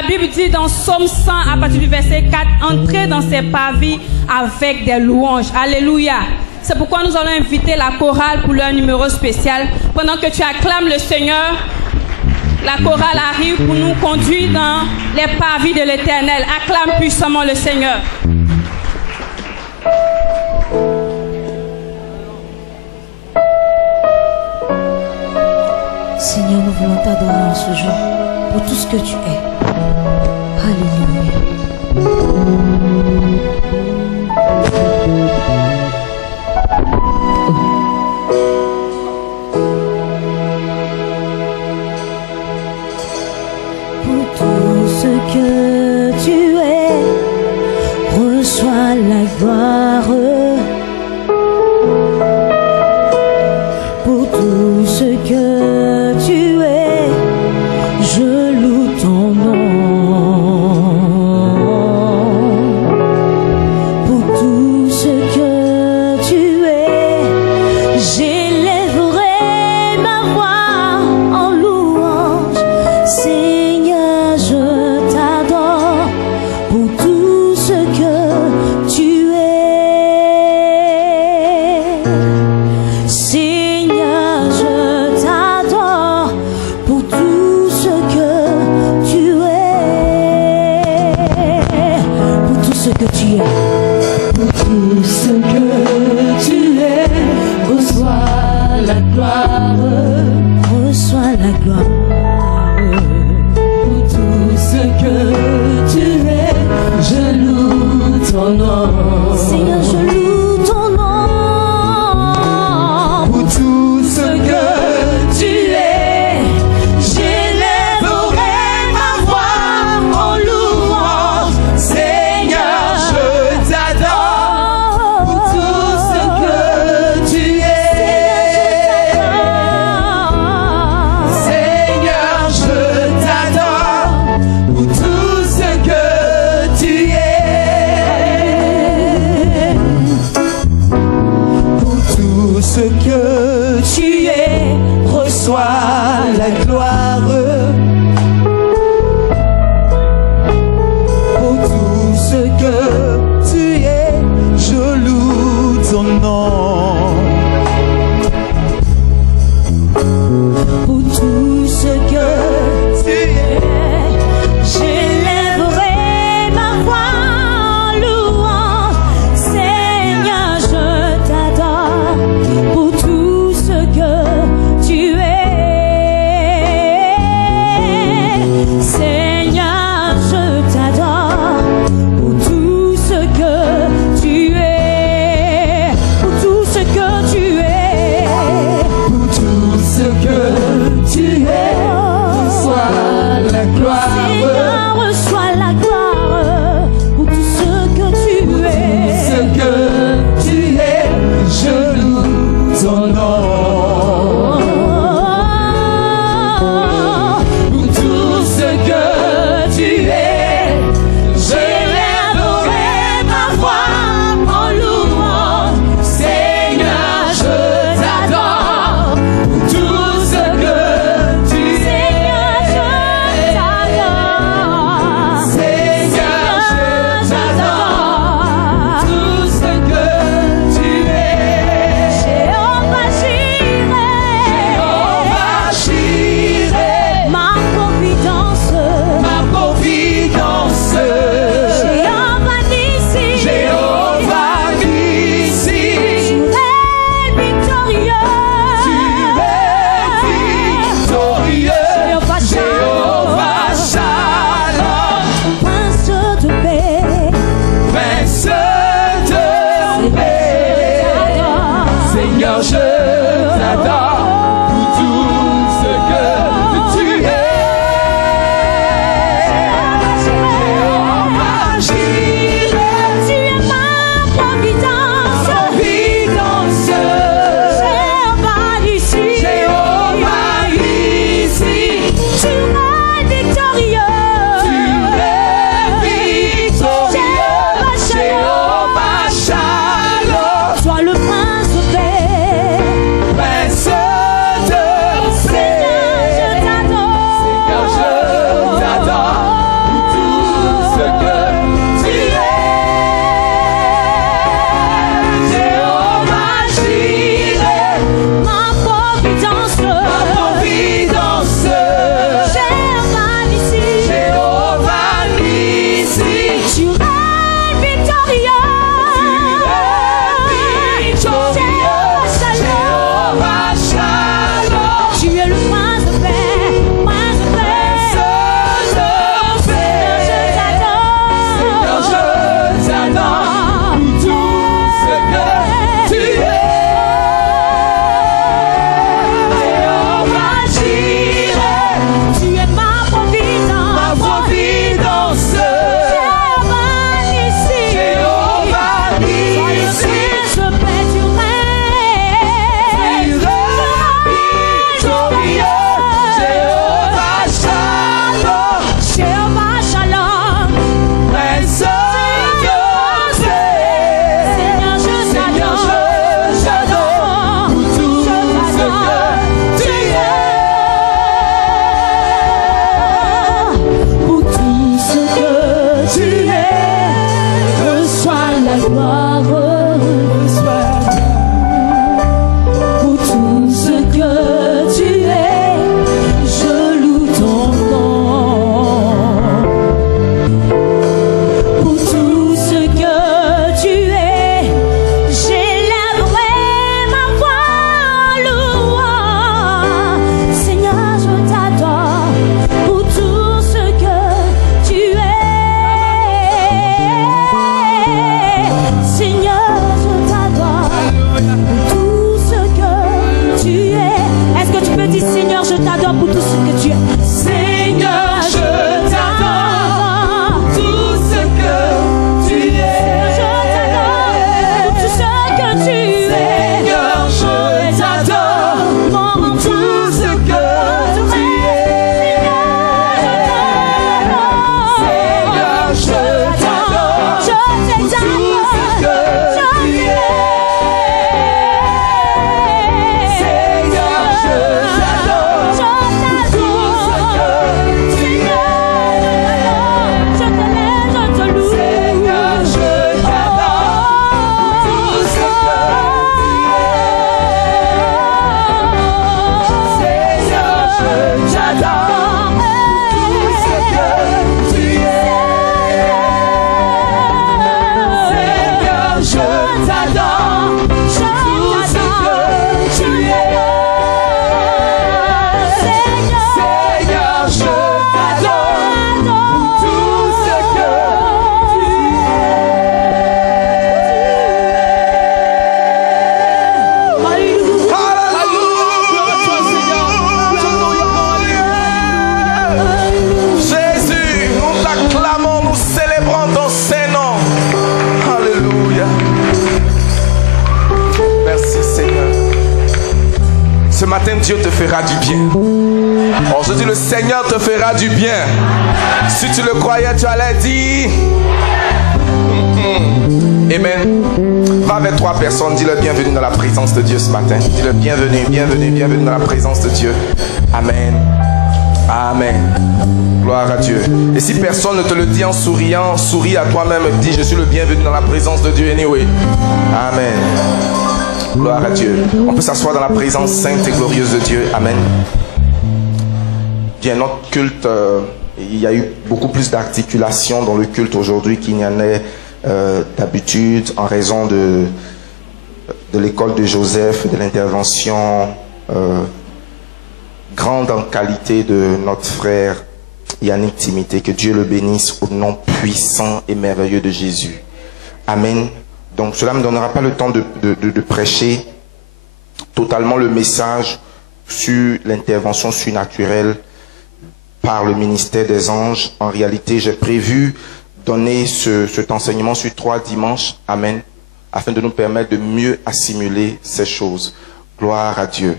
La Bible dit dans Psaume 100 à partir du verset 4, entrez dans ses parvis avec des louanges. Alléluia. C'est pourquoi nous allons inviter la chorale pour leur numéro spécial. Pendant que tu acclames le Seigneur, la chorale arrive pour nous conduire dans les parvis de l'Éternel. Acclame puissamment le Seigneur. Seigneur, nous voulons t'adorer en ce jour pour tout ce que tu es. Alléluia. Pour tout ce que tu es, reçois la gloire. Pour tout ce que tu es, je loue ton nom. Pour tout ce que tu es, j'élèverai ma voix en louange. Seigneur, je t'adore. Pour tout ce que tu es, matin, Dieu te fera du bien. Aujourd'hui, le Seigneur te fera du bien. Si tu le croyais, tu allais dire Amen. Va avec 3 personnes, dis-le bienvenue dans la présence de Dieu ce matin. Dis-le bienvenue, bienvenue, bienvenue dans la présence de Dieu. Amen. Amen. Gloire à Dieu. Et si personne ne te le dit en souriant, souris à toi-même et dis je suis le bienvenu dans la présence de Dieu anyway. Amen. Gloire à Dieu. On peut s'asseoir dans la présence sainte et glorieuse de Dieu. Amen. Bien, notre culte, il y a eu beaucoup plus d'articulation dans le culte aujourd'hui qu'il n'y en a d'habitude en raison de l'école de Joseph, de l'intervention grande en qualité de notre frère Yannick Timité. Que Dieu le bénisse au nom puissant et merveilleux de Jésus. Amen. Donc cela ne me donnera pas le temps de prêcher totalement le message sur l'intervention surnaturelle par le ministère des anges. En réalité, j'ai prévu donner cet enseignement sur 3 dimanches. Amen. Afin de nous permettre de mieux assimiler ces choses. Gloire à Dieu.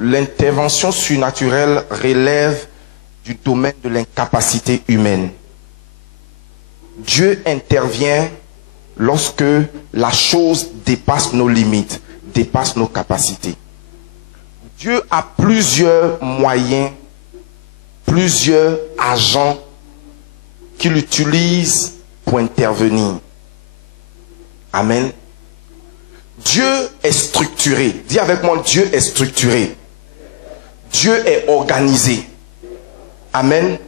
L'intervention surnaturelle relève du domaine de l'incapacité humaine. Dieu intervient lorsque la chose dépasse nos limites, dépasse nos capacités. Dieu a plusieurs moyens, plusieurs agents qu'il utilise pour intervenir. Amen. Dieu est structuré. Dis avec moi, Dieu est structuré. Dieu est organisé. Amen.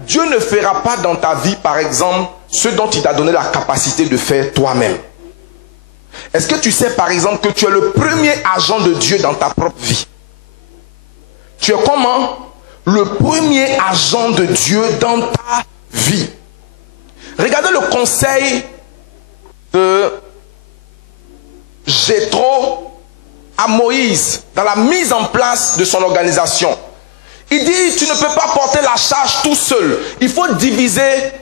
Dieu ne fera pas dans ta vie, par exemple, ce dont il t'a donné la capacité de faire toi-même. Est-ce que tu sais, par exemple, que tu es le premier agent de Dieu dans ta propre vie? Tu es comment? Le premier agent de Dieu dans ta vie. Regardez le conseil de Jéthro à Moïse dans la mise en place de son organisation. Il dit, tu ne peux pas porter la charge tout seul. Il faut diviser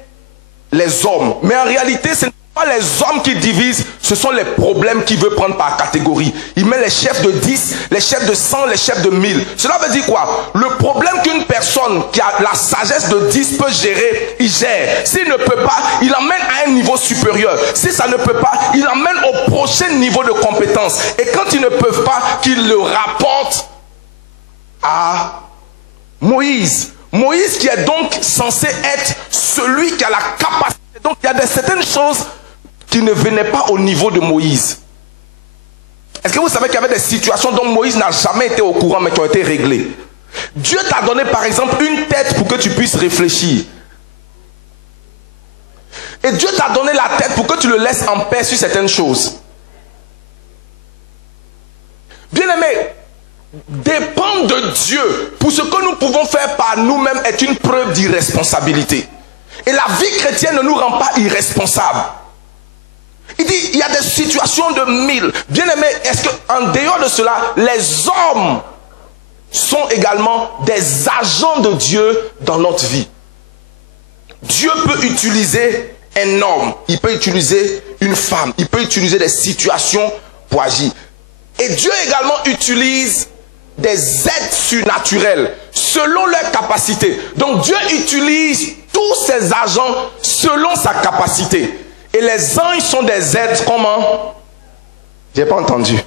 les hommes. Mais en réalité, ce n'est pas les hommes qui divisent, ce sont les problèmes qu'il veut prendre par catégorie. Il met les chefs de 10, les chefs de 100, les chefs de 1000. Cela veut dire quoi? Le problème qu'une personne qui a la sagesse de 10 peut gérer, il gère. S'il ne peut pas, il emmène à un niveau supérieur. Si ça ne peut pas, il emmène au prochain niveau de compétence. Et quand ils ne peuvent pas, qu'il le rapporte à Moïse. Moïse qui est donc censé être celui qui a la capacité. Donc il y a certaines choses qui ne venaient pas au niveau de Moïse. Est-ce que vous savez qu'il y avait des situations dont Moïse n'a jamais été au courant mais qui ont été réglées? Dieu t'a donné par exemple une tête pour que tu puisses réfléchir. Et Dieu t'a donné la tête pour que tu le laisses en paix sur certaines choses. Bien aimé, dépendre de Dieu pour ce que nous pouvons faire par nous-mêmes est une preuve d'irresponsabilité. Et la vie chrétienne ne nous rend pas irresponsables. Il dit, il y a des situations de 1000. Bien aimé, est-ce qu'en dehors de cela, les hommes sont également des agents de Dieu dans notre vie? Dieu peut utiliser un homme, il peut utiliser une femme, il peut utiliser des situations pour agir. Et Dieu également utilise des aides surnaturelles selon leurs capacités. Donc Dieu utilise tous ses agents selon sa capacité. Et les anges sont des aides comment? J'ai pas entendu.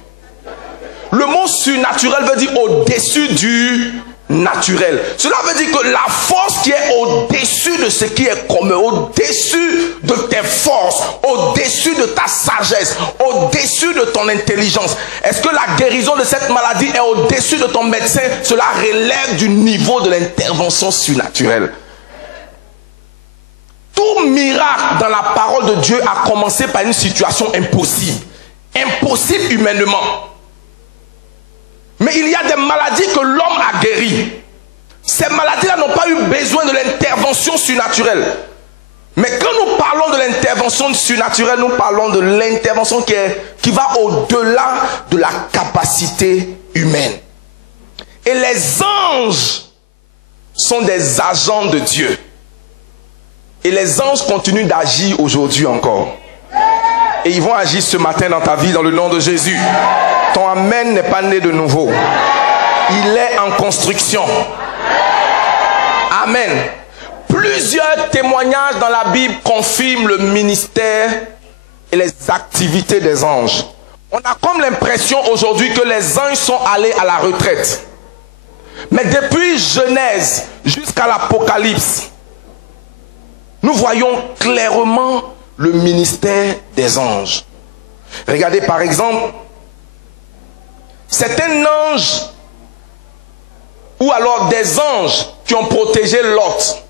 Le mot surnaturel veut dire au-dessus du naturel. Cela veut dire que la force qui est au-dessus de ce qui est commun, au-dessus de tes forces, au-dessus de ta sagesse, au-dessus de ton intelligence. Est-ce que la guérison de cette maladie est au-dessus de ton médecin? Cela relève du niveau de l'intervention surnaturelle. Tout miracle dans la parole de Dieu a commencé par une situation impossible. Impossible humainement. Mais il y a des maladies que l'homme a guéries. Ces maladies-là n'ont pas eu besoin de l'intervention surnaturelle. Mais quand nous parlons de l'intervention surnaturelle, nous parlons de l'intervention qui va au-delà de la capacité humaine. Et les anges sont des agents de Dieu. Et les anges continuent d'agir aujourd'hui encore. Et ils vont agir ce matin dans ta vie dans le nom de Jésus. Ton amen n'est pas né de nouveau. Il est en construction. Amen. Plusieurs témoignages dans la Bible confirment le ministère et les activités des anges. On a comme l'impression aujourd'hui que les anges sont allés à la retraite. Mais depuis Genèse jusqu'à l'Apocalypse, nous voyons clairement le ministère des anges. Regardez par exemple, c'est un ange ou alors des anges qui ont protégé Lot.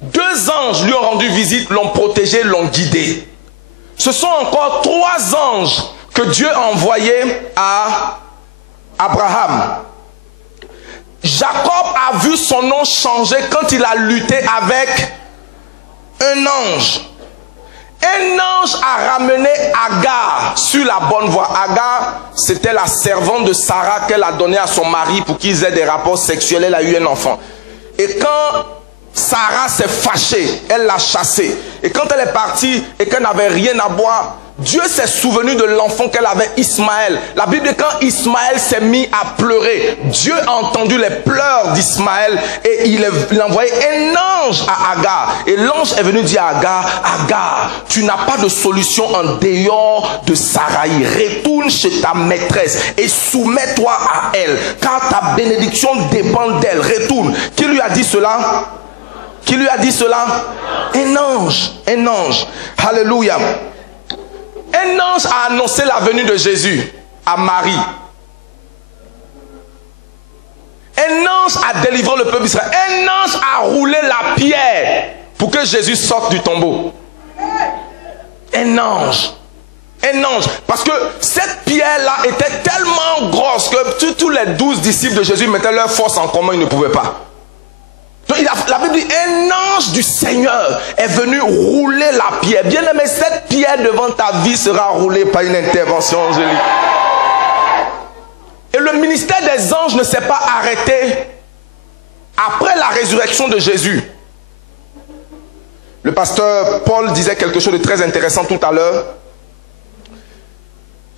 2 anges lui ont rendu visite, l'ont protégé, l'ont guidé. Ce sont encore 3 anges que Dieu a envoyés à Abraham. Jacob a vu son nom changer quand il a lutté avec un ange. Un ange a ramené Agar sur la bonne voie. Agar, c'était la servante de Sarah qu'elle a donnée à son mari pour qu'ils aient des rapports sexuels. Elle a eu un enfant. Et quand Sarah s'est fâchée, elle l'a chassée. Et quand elle est partie et qu'elle n'avait rien à boire, Dieu s'est souvenu de l'enfant qu'elle avait, Ismaël. La Bible dit quand Ismaël s'est mis à pleurer, Dieu a entendu les pleurs d'Ismaël et il a envoyé un ange à Agar. Et l'ange est venu dire à Agar, Agar, tu n'as pas de solution en dehors de Sarai. Retourne chez ta maîtresse et soumets-toi à elle, car ta bénédiction dépend d'elle. Retourne. Qui lui a dit cela? Qui lui a dit cela? Un ange. Un ange. Alléluia. Un ange a annoncé la venue de Jésus à Marie. Un ange a délivré le peuple d'Israël. Un ange a roulé la pierre pour que Jésus sorte du tombeau. Un ange. Un ange. Parce que cette pierre-là était tellement grosse que tous les 12 disciples de Jésus mettaient leur force en commun, ils ne pouvaient pas. Donc, la Bible dit, un ange du Seigneur est venu rouler la pierre. Bien aimé, cette pierre devant ta vie sera roulée par une intervention angélique. Et le ministère des anges ne s'est pas arrêté après la résurrection de Jésus. Le pasteur Paul disait quelque chose de très intéressant tout à l'heure.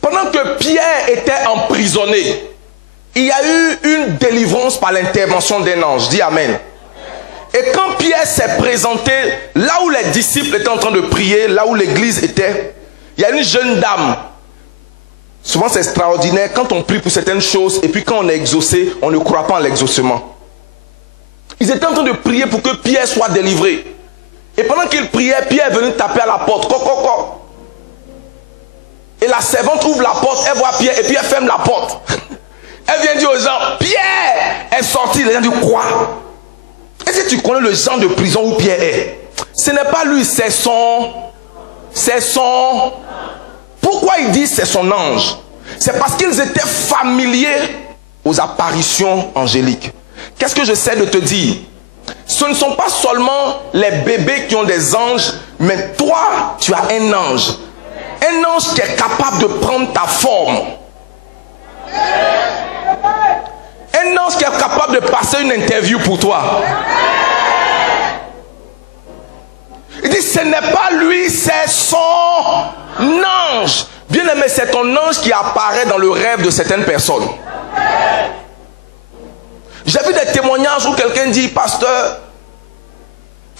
Pendant que Pierre était emprisonné, il y a eu une délivrance par l'intervention d'un ange. Dis Amen. Et quand Pierre s'est présenté, là où les disciples étaient en train de prier, là où l'église était, il y a une jeune dame. Souvent c'est extraordinaire quand on prie pour certaines choses et puis quand on est exaucé, on ne croit pas en l'exaucement. Ils étaient en train de prier pour que Pierre soit délivré. Et pendant qu'ils priaient, Pierre est venu taper à la porte. Et la servante ouvre la porte, elle voit Pierre et puis elle ferme la porte. Elle vient dire aux gens, Pierre est sorti. Les gens disent quoi? Est-ce que tu connais le genre de prison où Pierre est? Ce n'est pas lui, c'est son... Pourquoi il dit c'est son ange? C'est parce qu'ils étaient familiers aux apparitions angéliques. Qu'est-ce que j'essaie de te dire? Ce ne sont pas seulement les bébés qui ont des anges, mais toi, tu as un ange. Un ange qui est capable de prendre ta forme. Un ange qui est capable de passer une interview pour toi. Il dit ce n'est pas lui, c'est son ange. Bien aimé, c'est ton ange qui apparaît dans le rêve de certaines personnes. J'ai vu des témoignages où quelqu'un dit, pasteur,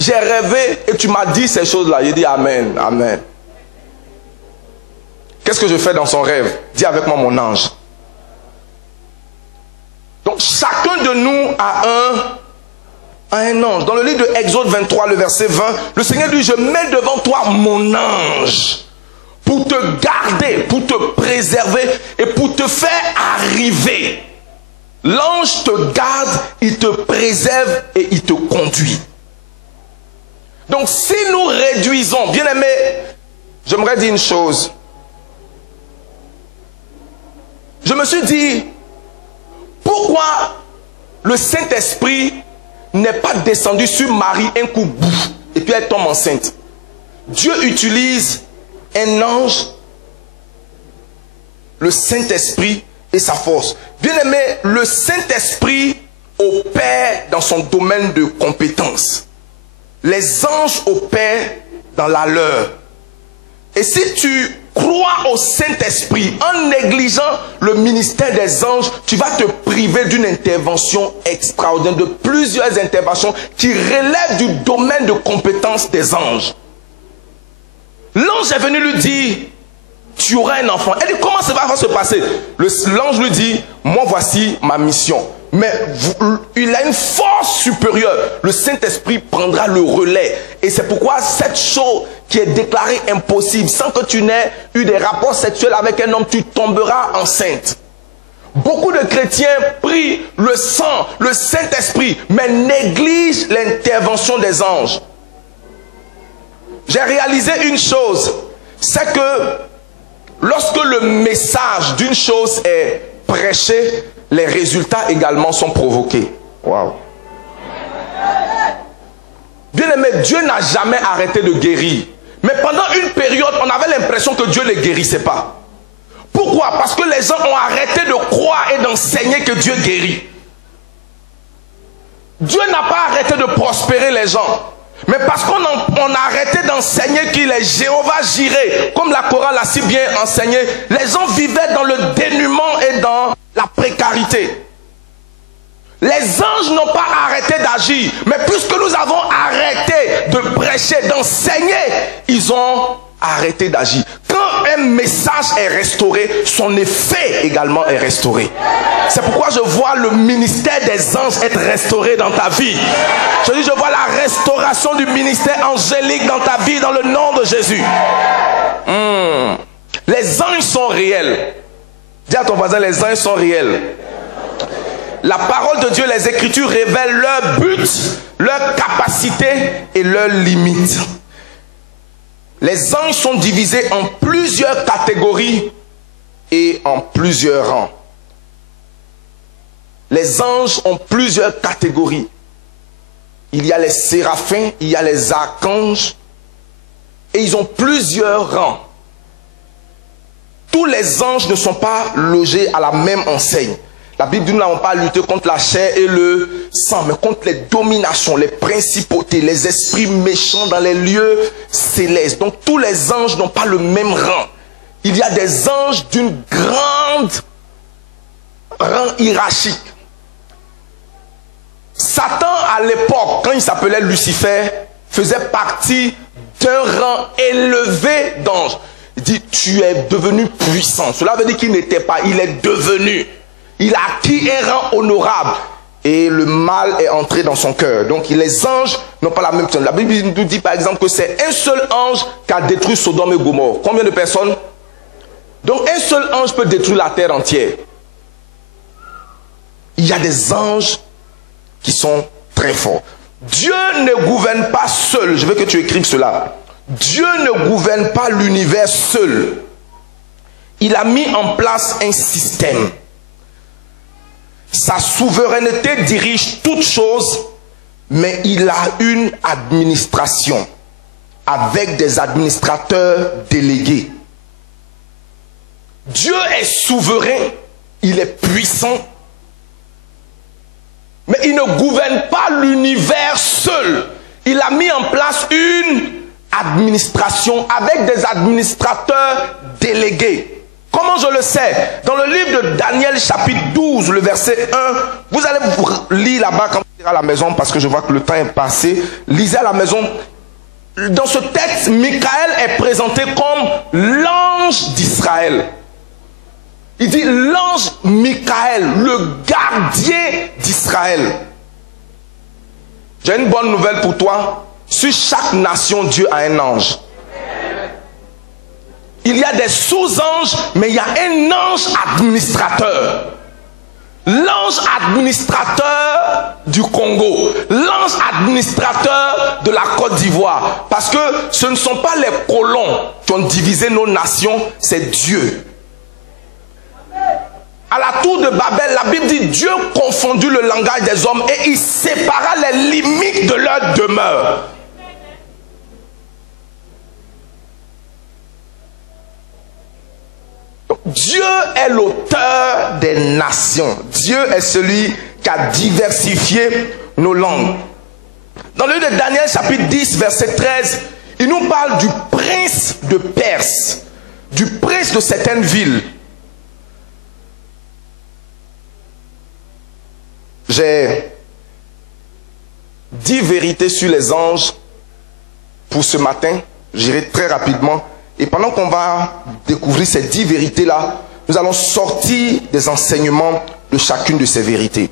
j'ai rêvé et tu m'as dit ces choses-là. Il dit amen, amen. Qu'est-ce que je fais dans son rêve? Dis avec moi mon ange. Donc chacun de nous a un ange. Dans le livre de Exode 23, le verset 20, le Seigneur dit, je mets devant toi mon ange pour te garder, pour te préserver et pour te faire arriver. L'ange te garde, il te préserve et il te conduit. Donc si nous réduisons, bien aimé, j'aimerais dire une chose. Je me suis dit, pourquoi le Saint-Esprit n'est pas descendu sur Marie un coup bouf et puis elle tombe enceinte? Dieu utilise un ange, le Saint-Esprit et sa force. Bien aimé, le Saint-Esprit opère dans son domaine de compétence. Les anges opèrent dans la leur. Et si tu crois au Saint-Esprit, en négligeant le ministère des anges, tu vas te priver d'une intervention extraordinaire, de plusieurs interventions qui relèvent du domaine de compétence des anges. L'ange est venu lui dire, tu auras un enfant. Elle dit, comment ça va se passer? L'ange lui dit, moi voici ma mission. Mais il a une force supérieure. Le Saint-Esprit prendra le relais. Et c'est pourquoi cette chose qui est déclarée impossible, sans que tu n'aies eu des rapports sexuels avec un homme, tu tomberas enceinte. Beaucoup de chrétiens prient le sang, le Saint-Esprit, mais négligent l'intervention des anges. J'ai réalisé une chose, c'est que lorsque le message d'une chose est prêché, les résultats également sont provoqués. Waouh. Bien aimé, Dieu n'a jamais arrêté de guérir. Mais pendant une période, on avait l'impression que Dieu ne les guérissait pas. Pourquoi? Parce que les gens ont arrêté de croire et d'enseigner que Dieu guérit. Dieu n'a pas arrêté de prospérer les gens. Mais parce qu'on a arrêté d'enseigner qu'il est Jéhovah Jireh, comme la chorale a si bien enseigné, les gens vivaient dans le dénuement et dans la précarité. Les anges n'ont pas arrêté d'agir, mais puisque nous avons arrêté de prêcher, d'enseigner, ils ont arrêté d'agir. Quand un message est restauré, son effet également est restauré. C'est pourquoi je vois le ministère des anges être restauré dans ta vie. Je dis, je vois la restauration du ministère angélique dans ta vie, dans le nom de Jésus. Les anges sont réels. Dis à ton voisin, les anges sont réels. La parole de Dieu, les Écritures révèlent leur but, leur capacité et leurs limites. Les anges sont divisés en plusieurs catégories et en plusieurs rangs. Les anges ont plusieurs catégories. Il y a les séraphins, il y a les archanges, et ils ont plusieurs rangs. Tous les anges ne sont pas logés à la même enseigne. La Bible dit, nous n'avons pas lutté contre la chair et le sang, mais contre les dominations, les principautés, les esprits méchants dans les lieux célestes. Donc tous les anges n'ont pas le même rang. Il y a des anges d'une grande rang hiérarchique. Satan, à l'époque, quand il s'appelait Lucifer, faisait partie d'un rang élevé d'anges. Il dit, tu es devenu puissant. Cela veut dire qu'il n'était pas, il est devenu. Il a acquis un rang honorable. Et le mal est entré dans son cœur. Donc les anges n'ont pas la même chose. La Bible nous dit par exemple que c'est un seul ange qui a détruit Sodome et Gomorrhe. Combien de personnes? Donc un seul ange peut détruire la terre entière. Il y a des anges qui sont très forts. Dieu ne gouverne pas seul. Je veux que tu écrives cela. Dieu ne gouverne pas l'univers seul. Il a mis en place un système. Sa souveraineté dirige toutes choses, mais il a une administration avec des administrateurs délégués. Dieu est souverain, il est puissant, mais il ne gouverne pas l'univers seul. Il a mis en place une administration avec des administrateurs délégués. Comment je le sais? Dans le livre de Daniel chapitre 12, le verset 1, vous allez vous lire là-bas quand vous irez à la maison, parce que je vois que le temps est passé. Lisez à la maison. Dans ce texte, Michael est présenté comme l'ange d'Israël. Il dit l'ange Michael, le gardien d'Israël. J'ai une bonne nouvelle pour toi. Sur chaque nation, Dieu a un ange. Il y a des sous-anges, mais il y a un ange administrateur. L'ange administrateur du Congo, l'ange administrateur de la Côte d'Ivoire. Parce que ce ne sont pas les colons qui ont divisé nos nations, c'est Dieu. À la tour de Babel, la Bible dit Dieu confondit le langage des hommes et il sépara les limites de leur demeure. Dieu est l'auteur des nations. Dieu est celui qui a diversifié nos langues. Dans le livre de Daniel chapitre 10 verset 13, il nous parle du prince de Perse. du prince de certaines villes. J'ai 10 vérités sur les anges pour ce matin. J'irai très rapidement. Et pendant qu'on va découvrir ces 10 vérités-là, nous allons sortir des enseignements de chacune de ces vérités.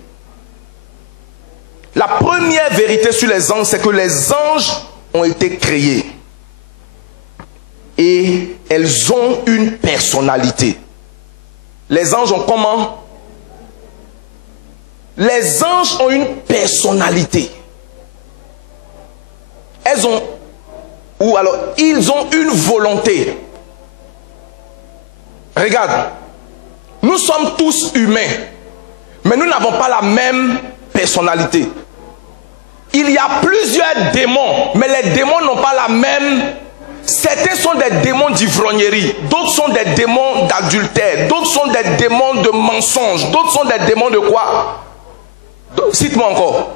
La première vérité sur les anges, c'est que les anges ont été créés. Et elles ont une personnalité. Les anges ont comment? Les anges ont une personnalité. Elles ont, ou alors ils ont une volonté. Regarde, nous sommes tous humains, mais nous n'avons pas la même personnalité. Il y a plusieurs démons, mais les démons n'ont pas la même. Certains sont des démons d'ivrognerie, d'autres sont des démons d'adultère, d'autres sont des démons de mensonges, d'autres sont des démons de quoi? Cite-moi encore.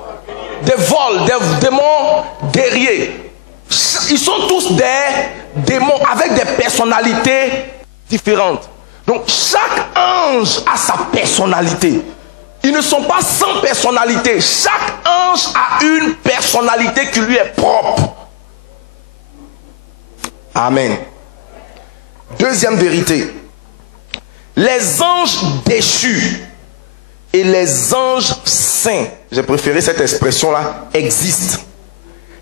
Des vols, des démons guerriers. Ils sont tous des démons avec des personnalités différentes. Donc chaque ange a sa personnalité. Ils ne sont pas sans personnalité. Chaque ange a une personnalité qui lui est propre. Amen. Deuxième vérité. Les anges déchus et les anges saints, j'ai préféré cette expression-là, existent.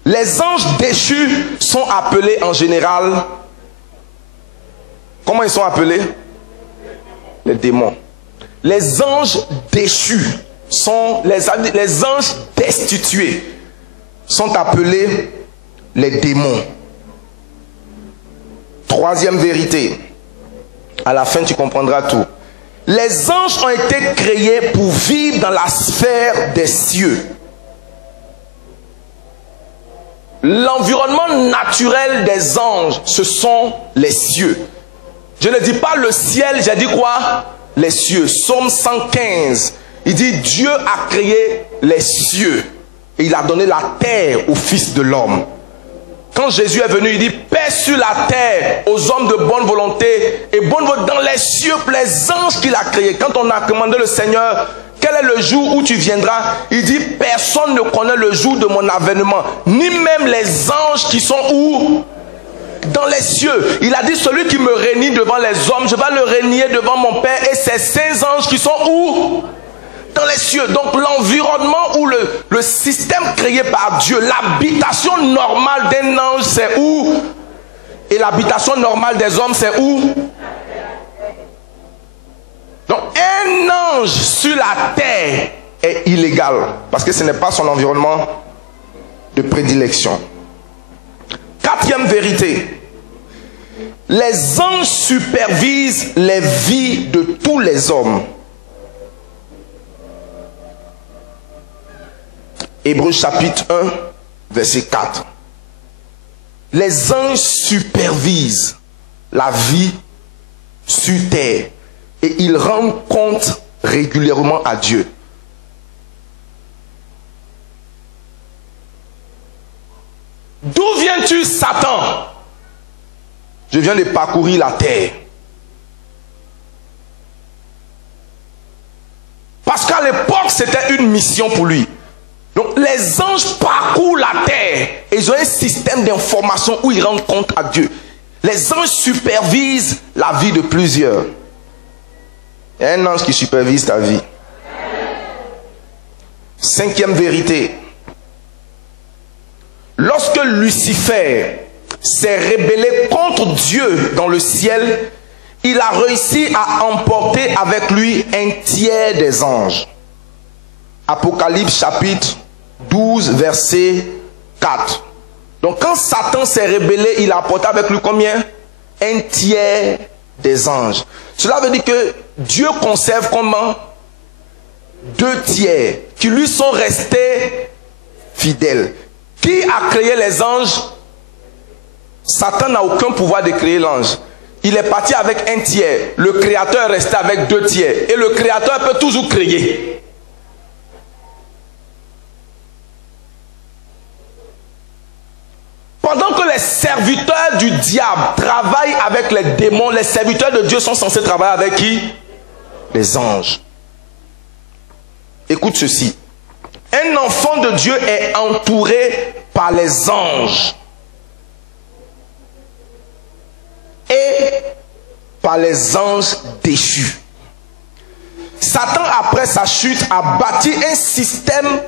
Les anges déchus sont appelés en général, comment ils sont appelés? Les démons. Les anges déchus sont, les anges destitués sont appelés les démons. Troisième vérité, à la fin tu comprendras tout. Les anges ont été créés pour vivre dans la sphère des cieux. L'environnement naturel des anges, ce sont les cieux. Je ne dis pas le ciel, j'ai dit quoi? Les cieux. Psaume 115, il dit Dieu a créé les cieux et il a donné la terre au Fils de l'homme. Quand Jésus est venu, il dit paix sur la terre aux hommes de bonne volonté et bonne volonté dans les cieux pour les anges qu'il a créés. Quand on a commandé le Seigneur, quel est le jour où tu viendras? Il dit personne ne connaît le jour de mon avènement, ni même les anges qui sont où? Dans les cieux. Il a dit celui qui me réunit devant les hommes, je vais le régner devant mon Père et ces saints anges qui sont où? Dans les cieux. Donc l'environnement ou le système créé par Dieu, l'habitation normale d'un ange c'est où? Et l'habitation normale des hommes c'est où? Donc un ange sur la terre est illégal parce que ce n'est pas son environnement de prédilection. Quatrième vérité, les anges supervisent les vies de tous les hommes. Hébreux chapitre 1, verset 4. Les anges supervisent la vie sur terre et ils rendent compte régulièrement à Dieu. D'où viens-tu, Satan? Je viens de parcourir la terre. Parce qu'à l'époque, c'était une mission pour lui. Donc les anges parcourent la terre et ils ont un système d'information où ils rendent compte à Dieu. Les anges supervisent la vie de plusieurs. Il y a un ange qui supervise ta vie. Cinquième vérité. Lorsque Lucifer s'est rébellé contre Dieu dans le ciel, il a réussi à emporter avec lui un tiers des anges. Apocalypse chapitre 12, verset 4. Donc quand Satan s'est rébellé, il a apporté avec lui combien? Un tiers des anges. Cela veut dire que Dieu conserve comment? 2 tiers qui lui sont restés fidèles. Qui a créé les anges? Satan n'a aucun pouvoir de créer l'ange. Il est parti avec un tiers. Le créateur est resté avec 2 tiers. Et le créateur peut toujours créer. Pendant que les serviteurs du diable travaillent avec les démons, les serviteurs de Dieu sont censés travailler avec qui? Les anges. Écoute ceci. Un enfant de Dieu est entouré par les anges et par les anges déchus. Satan, après sa chute, a bâti un système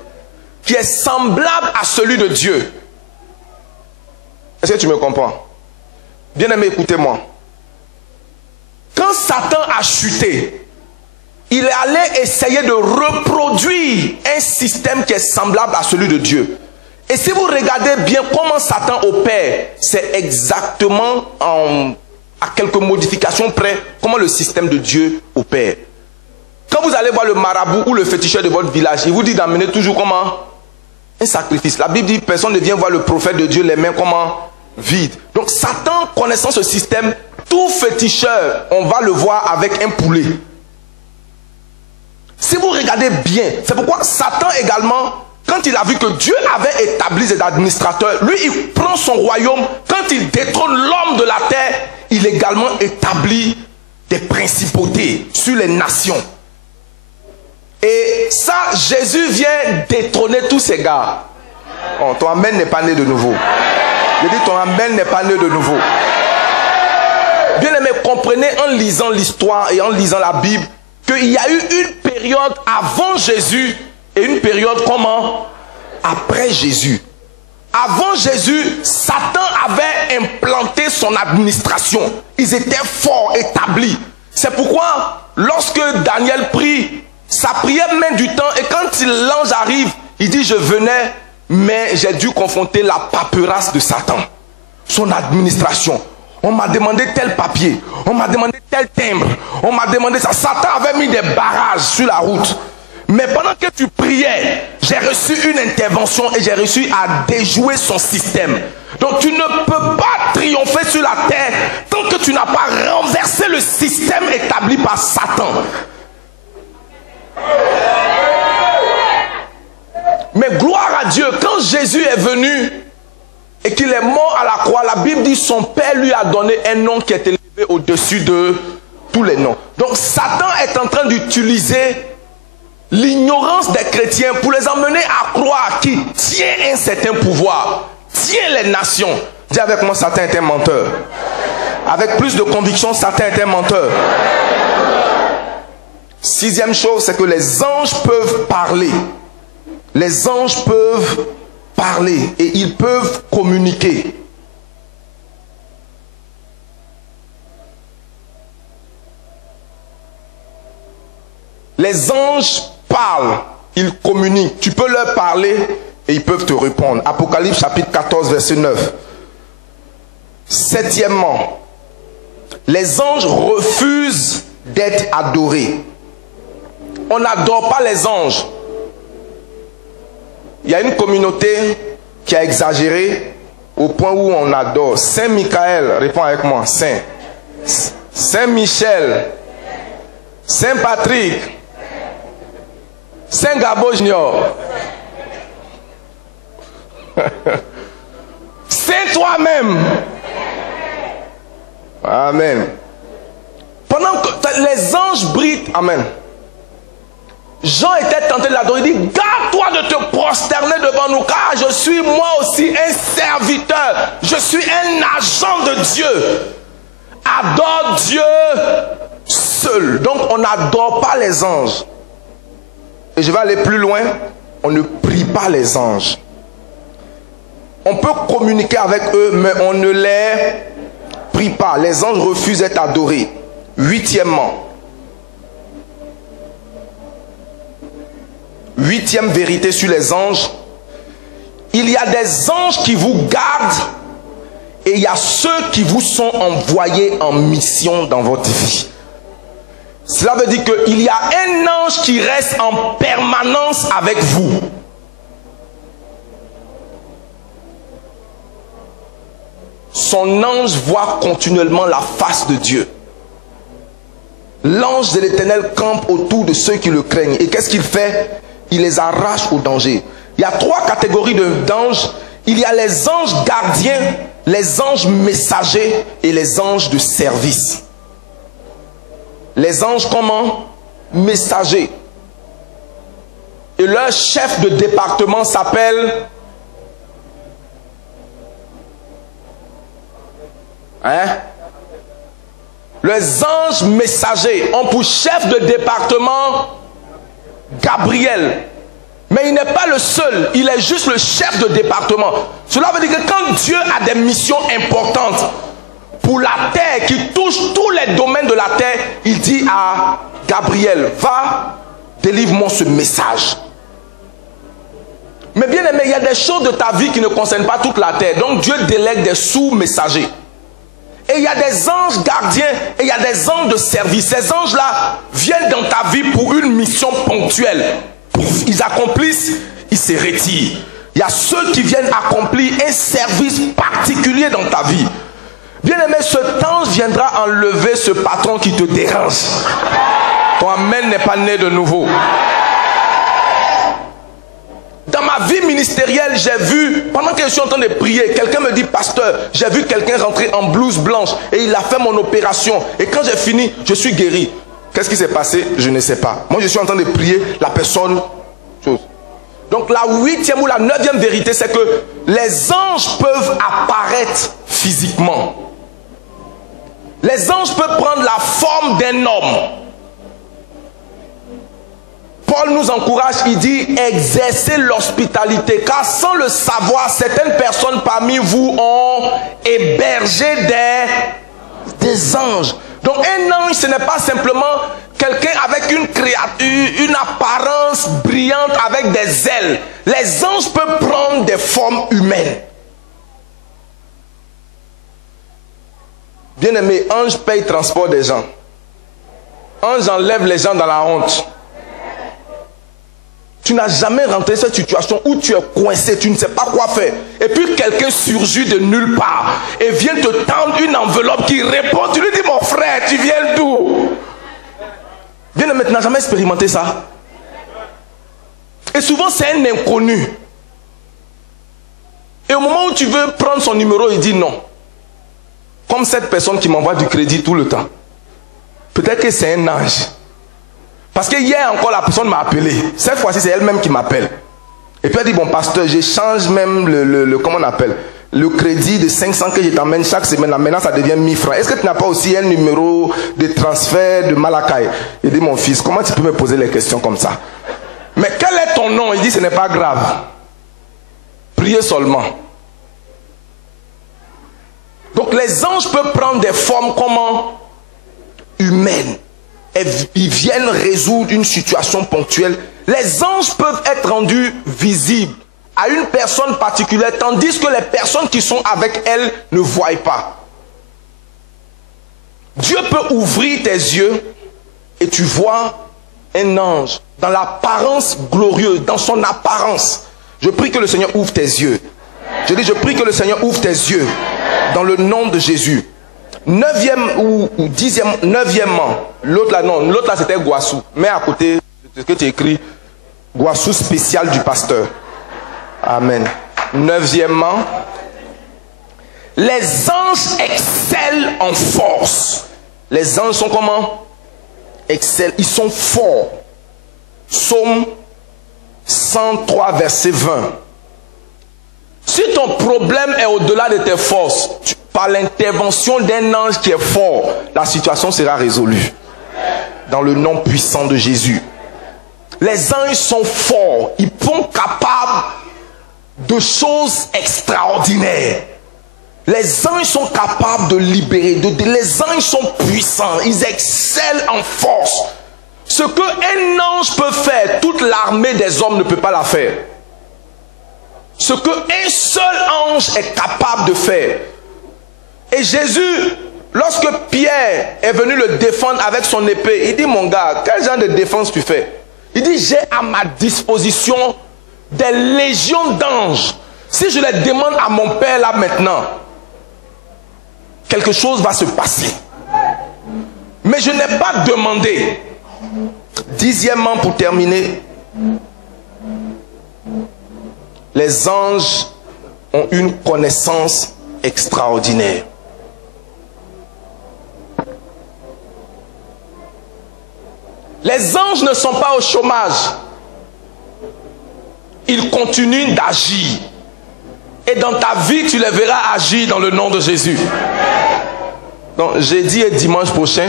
qui est semblable à celui de Dieu. Est-ce que tu me comprends? Bien-aimé, écoutez-moi. Quand Satan a chuté, il est allé essayer de reproduire un système qui est semblable à celui de Dieu. Et si vous regardez bien comment Satan opère, c'est exactement à quelques modifications près comment le système de Dieu opère. Quand vous allez voir le marabout ou le féticheur de votre village, il vous dit d'amener toujours comment? Un sacrifice. La Bible dit personne ne vient voir le prophète de Dieu les mains comment? Vides. Donc Satan, connaissant ce système, tout féticheur, on va le voir avec un poulet. Si vous regardez bien, c'est pourquoi Satan également, quand il a vu que Dieu avait établi des administrateurs, lui il prend son royaume, quand il détrône l'homme de la terre, il également établit des principautés sur les nations. Et ça, Jésus vient détrôner tous ces gars. Oh, ton amen n'est pas né de nouveau. Je dis ton amen n'est pas né de nouveau. Bien aimé, comprenez en lisant l'histoire et en lisant la Bible qu'il y a eu une période avant Jésus et une période comment? Après Jésus. Avant Jésus, Satan avait implanté son administration. Ils étaient forts, établis. C'est pourquoi, lorsque Daniel prie, sa prière met du temps et quand l'ange arrive, il dit je venais, mais j'ai dû confronter la paperasse de Satan. Son administration. On m'a demandé tel papier, on m'a demandé tel timbre, on m'a demandé ça. Satan avait mis des barrages sur la route. Mais pendant que tu priais, j'ai reçu une intervention et j'ai réussi à déjouer son système. Donc tu ne peux pas triompher sur la terre tant que tu n'as pas renversé le système établi par Satan. Mais gloire à Dieu, quand Jésus est venu et qu'il est mort à la croix, la Bible dit son Père lui a donné un nom qui est élevé au-dessus de tous les noms. Donc Satan est en train d'utiliser l'ignorance des chrétiens pour les emmener à croire qu'il tient un certain pouvoir, tient les nations. Dis avec moi, Satan est un menteur. Avec plus de conviction, Satan est un menteur. Sixième chose, c'est que les anges peuvent parler. Les anges peuvent parler et ils peuvent communiquer. Les anges parlent, ils communiquent. Tu peux leur parler et ils peuvent te répondre. Apocalypse chapitre 14 verset 9. Septièmement, les anges refusent d'être adorés. On n'adore pas les anges. Il y a une communauté qui a exagéré au point où on adore. Saint Michael, réponds avec moi. Saint. Saint Michel. Saint Patrick. Saint Gabo Junior. Saint toi-même. Amen. Pendant que les anges brillent. Amen. Jean était tenté de l'adorer. Il dit, garde-toi de te prosterner devant nous, car je suis moi aussi un serviteur. Je suis un agent de Dieu. Adore Dieu seul. Donc on n'adore pas les anges. Et je vais aller plus loin. On ne prie pas les anges. On peut communiquer avec eux, mais on ne les prie pas. Les anges refusent d'être adorés. Huitièmement. Huitième vérité sur les anges. Il y a des anges qui vous gardent et il y a ceux qui vous sont envoyés en mission dans votre vie. Cela veut dire qu'il y a un ange qui reste en permanence avec vous. Son ange voit continuellement la face de Dieu. L'ange de l'Éternel campe autour de ceux qui le craignent. Et qu'est-ce qu'il fait? Il les arrache au danger. Il y a trois catégories d'anges. Il y a les anges gardiens, les anges messagers et les anges de service. Les anges comment? Messagers. Et leur chef de département s'appelle... Les anges messagers ont pour chef de département Gabriel. Mais il n'est pas le seul, il est juste le chef de département. Cela veut dire que quand Dieu a des missions importantes pour la terre, qui touchent tous les domaines de la terre, il dit à Gabriel, va, délivre-moi ce message. Mais bien aimé, il y a des choses de ta vie qui ne concernent pas toute la terre. Donc Dieu délègue des sous-messagers. Et il y a des anges gardiens et il y a des anges de service. Ces anges-là viennent dans ta vie pour une mission ponctuelle. Ils accomplissent, ils se retirent. Il y a ceux qui viennent accomplir un service particulier dans ta vie. Bien aimé, ce ange viendra enlever ce patron qui te dérange. Ton amen n'est pas né de nouveau. Dans ma vie ministérielle, j'ai vu, pendant que je suis en train de prier, quelqu'un me dit, pasteur, j'ai vu quelqu'un rentrer en blouse blanche et il a fait mon opération. Et quand j'ai fini, je suis guéri. Qu'est-ce qui s'est passé? Je ne sais pas. Moi, je suis en train de prier, la personne... chose. Donc la 8e ou la 9e vérité, c'est que les anges peuvent apparaître physiquement. Les anges peuvent prendre la forme d'un homme. Paul nous encourage, il dit, exercez l'hospitalité, car sans le savoir, certaines personnes parmi vous ont hébergé des anges. Donc un ange, ce n'est pas simplement quelqu'un avec une créature, une apparence brillante avec des ailes. Les anges peuvent prendre des formes humaines. Bien aimé, ange paye transport des gens. Ange enlève les gens dans la honte. Tu n'as jamais rentré dans cette situation où tu es coincé, tu ne sais pas quoi faire. Et puis quelqu'un surgit de nulle part et vient te tendre une enveloppe qui répond. Tu lui dis, mon frère, tu viens d'où? Bien aimé, tu n'as jamais expérimenté ça. Et souvent c'est un inconnu. Et au moment où tu veux prendre son numéro, il dit non. Comme cette personne qui m'envoie du crédit tout le temps. Peut-être que c'est un ange. Parce que hier encore la personne m'a appelé. Cette fois-ci c'est elle-même qui m'appelle. Et puis elle dit, bon pasteur, j'échange même le comment on appelle, le crédit de 500 que je t'emmène chaque semaine. Là, maintenant ça devient 1000 francs. Est-ce que tu n'as pas aussi un numéro de transfert de Malakai? Il dit, mon fils, comment tu peux me poser les questions comme ça? Mais quel est ton nom? Il dit, ce n'est pas grave. Priez seulement. Donc les anges peuvent prendre des formes comment? Humaines. Et ils viennent résoudre une situation ponctuelle. Les anges peuvent être rendus visibles à une personne particulière, tandis que les personnes qui sont avec elle ne voient pas. Dieu peut ouvrir tes yeux et tu vois un ange dans l'apparence glorieuse, dans son apparence. Je prie que le Seigneur ouvre tes yeux. Je dis, je prie que le Seigneur ouvre tes yeux dans le nom de Jésus. 9e ou 10e, 9e, l'autre là, non, l'autre là c'était Guassou. Mais à côté, ce que tu écris, Guassou spécial du pasteur. Amen. 9e, les anges excellent en force. Les anges sont comment? Excellent, ils sont forts. Psaume 103, verset 20. Si ton problème est au-delà de tes forces, par l'intervention d'un ange qui est fort, la situation sera résolue. Dans le nom puissant de Jésus. Les anges sont forts. Ils sont capables de choses extraordinaires. Les anges sont capables de libérer. Les anges sont puissants. Ils excellent en force. Ce qu'un ange peut faire, toute l'armée des hommes ne peut pas la faire. Ce qu'un seul ange est capable de faire. Et Jésus, lorsque Pierre est venu le défendre avec son épée, il dit, mon gars, quel genre de défense tu fais? Il dit, j'ai à ma disposition des légions d'anges. Si je les demande à mon Père là maintenant, quelque chose va se passer. Mais je n'ai pas demandé. 10e pour terminer. Les anges ont une connaissance extraordinaire. Les anges ne sont pas au chômage. Ils continuent d'agir. Et dans ta vie, tu les verras agir dans le nom de Jésus. Donc, jeudi et dimanche prochain,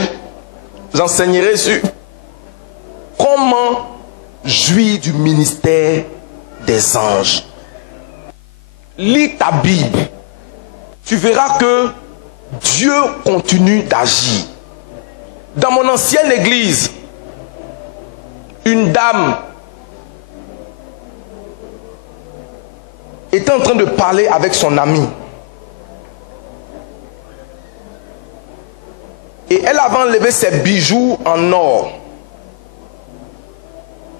j'enseignerai sur comment jouir du ministère des anges. Lis ta Bible. Tu verras que Dieu continue d'agir. Dans mon ancienne église, une dame était en train de parler avec son ami. Et elle avait enlevé ses bijoux en or.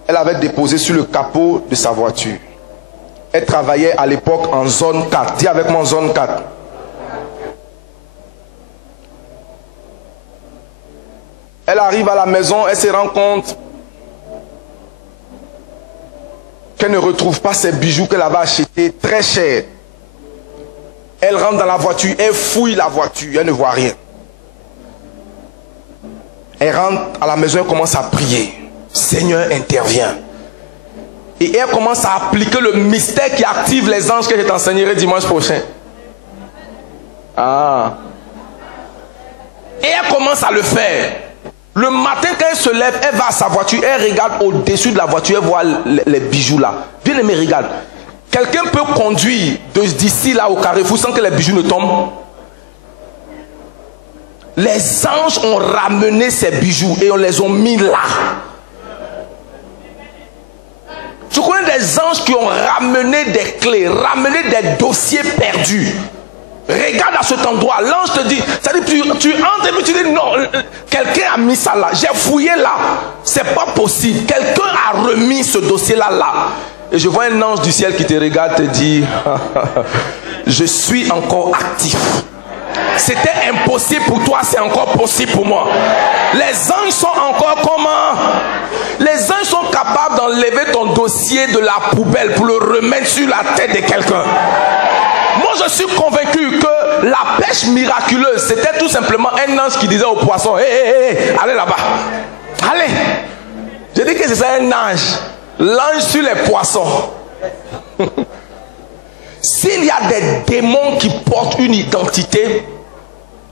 Elle avait déposé sur le capot de sa voiture. Elle travaillait à l'époque en zone 4. Dis avec moi, zone 4. Elle arrive à la maison, elle se rend compte qu'elle ne retrouve pas ses bijoux qu'elle avait achetés très chers. Elle rentre dans la voiture, elle fouille la voiture, elle ne voit rien. Elle rentre à la maison, elle commence à prier. Seigneur, intervient. Et elle commence à appliquer le mystère qui active les anges que je t'enseignerai dimanche prochain. Ah. Et elle commence à le faire. Le matin, quand elle se lève, elle va à sa voiture, elle regarde au-dessus de la voiture, elle voit les bijoux là. Bien aimé, regarde. Quelqu'un peut conduire d'ici là au Carrefour sans que les bijoux ne tombent. Les anges ont ramené ces bijoux et on les a mis là. Je connais des anges qui ont ramené des clés, ramené des dossiers perdus. Regarde à cet endroit, l'ange te dit, c'est-à-dire tu entres et puis tu dis non, quelqu'un a mis ça là, j'ai fouillé là, c'est pas possible, quelqu'un a remis ce dossier là. Et je vois un ange du ciel qui te regarde te dit, je suis encore actif. C'était impossible pour toi, c'est encore possible pour moi. Les anges sont encore comment? Les anges sont capables d'enlever ton dossier de la poubelle pour le remettre sur la tête de quelqu'un. Moi je suis convaincu que la pêche miraculeuse, c'était tout simplement un ange qui disait au poisson, allez là-bas, allez. Je dis que c'est un ange, l'ange sur les poissons. S'il y a des démons qui portent une identité,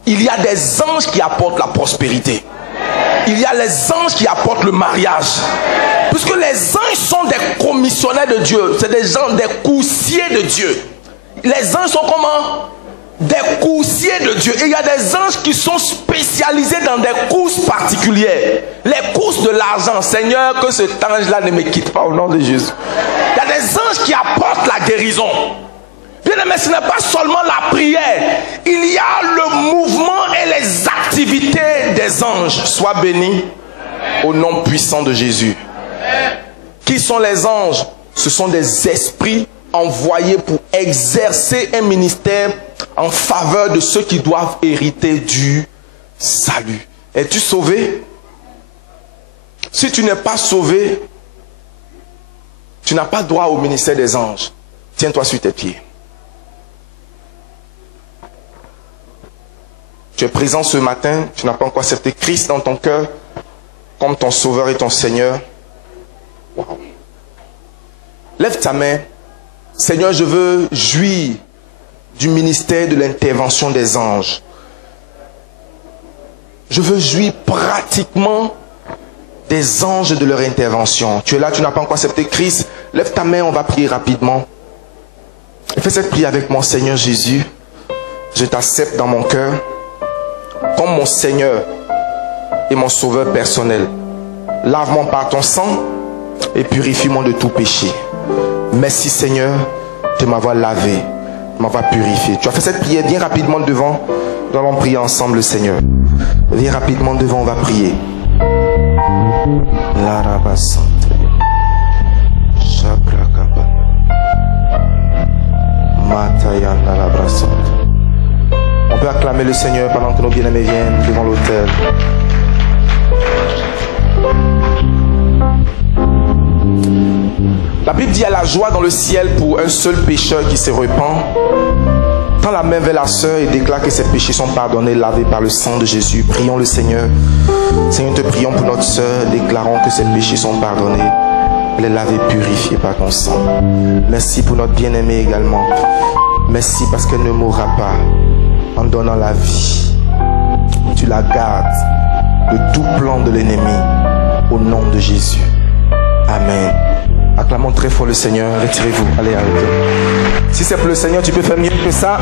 il y a des anges qui apportent la prospérité. Il y a les anges qui apportent le mariage. Puisque les anges sont des commissionnaires de Dieu. C'est des gens, des coursiers de Dieu. Les anges sont comment? Des coursiers de Dieu. Et il y a des anges qui sont spécialisés dans des courses particulières. Les courses de l'argent. Seigneur, que cet ange-là ne me quitte pas au nom de Jésus. Il y a des anges qui apportent la guérison. Bien aimé, ce n'est pas seulement la prière. Il y a le mouvement et les activités des anges. Sois béni au nom puissant de Jésus. Qui sont les anges? Ce sont des esprits envoyés pour exercer un ministère en faveur de ceux qui doivent hériter du salut. Es-tu sauvé? Si tu n'es pas sauvé, tu n'as pas droit au ministère des anges. Tiens-toi sur tes pieds. Tu es présent ce matin, tu n'as pas encore accepté Christ dans ton cœur comme ton sauveur et ton Seigneur. Wow. Lève ta main. Seigneur, je veux jouir du ministère de l'intervention des anges. Je veux jouir pratiquement des anges de leur intervention. Tu es là, tu n'as pas encore accepté Christ. Lève ta main, on va prier rapidement. Et fais cette prière avec moi. Seigneur Jésus, je t'accepte dans mon cœur comme mon Seigneur et mon Sauveur personnel. Lave-moi par ton sang et purifie-moi de tout péché. Merci Seigneur de m'avoir lavé, de m'avoir purifié. Tu as fait cette prière, viens rapidement devant. Nous allons prier ensemble le Seigneur. Viens rapidement devant, on va prier. On peut acclamer le Seigneur pendant que nos bien-aimés viennent devant l'autel. La Bible dit il y a la joie dans le ciel pour un seul pécheur qui se repent. Tends la main vers la sœur et déclare que ses péchés sont pardonnés, lavés par le sang de Jésus. Prions le Seigneur. Seigneur, te prions pour notre sœur. Déclarons que ses péchés sont pardonnés. Elle est lavée, purifiée par ton sang. Merci pour notre bien-aimée également. Merci parce qu'elle ne mourra pas en donnant la vie. Tu la gardes de tout plan de l'ennemi au nom de Jésus. Amen. Acclamons très fort le Seigneur. Retirez-vous. Allez, arrêtez. Si c'est pour le Seigneur, tu peux faire mieux que ça.